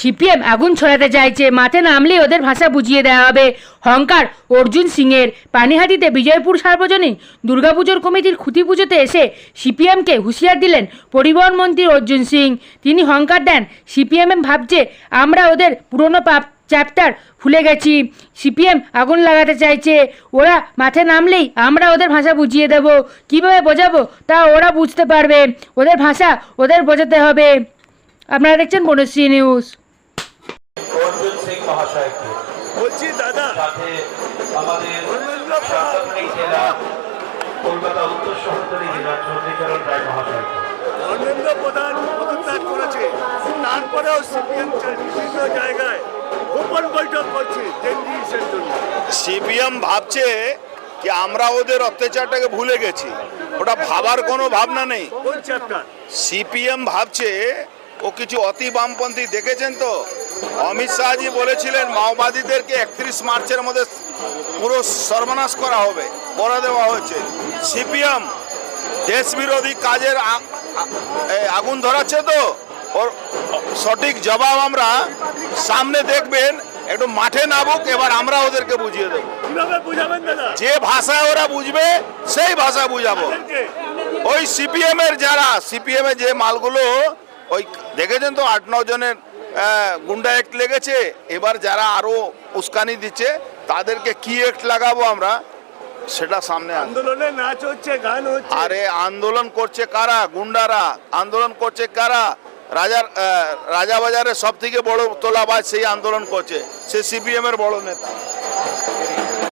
CPM আগুন ছড়াতে চাইছে, মাঠে নামলেই ওদের ভাষা বুঝিয়ে দেওয়া হবে। হংকার অর্জুন সিংয়ের। পানিহাটিতে বিজয়পুর সার্বজনীন দুর্গাপুজোর কমিটির খুঁটি পুজোতে এসে সিপিএমকে হুঁশিয়ার দিলেন পরিবহন মন্ত্রী অর্জুন সিং। তিনি হংকার দেন, সিপিএম ভাবছে আমরা ওদের পুরনো চ্যাপ্টার ভুলে গেছি। সিপিএম আগুন লাগাতে চাইছে, ওরা মাঠে নামলেই আমরা ওদের ভাষা বুঝিয়ে দেব। কীভাবে বোঝাবো তা ওরা বুঝতে পারবে, ওদের ভাষা ওদের বোঝাতে হবে। আপনারা দেখছেন বনশ্রী নিউজ। অর্জুন সিং মহাশয়কে বলছি দাদা, সাথে আমাদের সাতক্ষীরা জেলা কলকাতা উত্তর শহরতলি জেলার চন্দ্রীচরণ রায় মহাশয়কে ধর্মেন্দ্র প্রধান পদত্যাগ করেছে, তারপরেও সিপিএম বিভিন্ন জায়গায় গোপন বৈঠক করছে কেন্দ্রীয় জন্য। সিপিএম ভাবছে কি আমরা ওদের অত্যাচারটাকে ভুলে গেছি, ওটা ভাবার কোনো ভাবনা নেই। কোন চ্যাপ্টার? সিপিএম ভাবছে ও কিছু অতি বামপন্থী দেখেছেন তো, অমিত শাহজি বলেছিলেন মাওবাদীদেরকে 31 মার্চের মধ্যে পুরো সর্বনাশ করা হবে, করে দেওয়া হয়েছে। সিপিএম দেশ বিরোধী কাজের আগুন ধরাচ্ছে তো, ওর সঠিক জবাব আমরা সামনে দেখবেন। একটু মাঠে নামুক, এবার আমরা ওদেরকে বুঝিয়ে দেবো। কিভাবে বুঝাবেন দাদা? যে ভাষায় ওরা বুঝবে সেই ভাষা বুঝাবো। ওই সিপিএম এর যারা সিপিএম এর যে মালগুলো ওই দেখেছেন তো 8-9 জনের গুন্ডা অ্যাক্ট লেগেছে, এবার যারা আরো উস্কানি দিচ্ছে তাদেরকে কি অ্যাক্ট লাগাবো আমরা সেটা সামনে আসবে। আন্দোলনে নাচ হচ্ছে, গান হচ্ছে। আরে আন্দোলন করছে কারা? গুন্ডারা। আন্দোলন করছে কারা? রাজাবাজারের সব থেকে বড় তোলাবাজ সেই আন্দোলন করছে, সে সিপিএম এর বড় নেতা।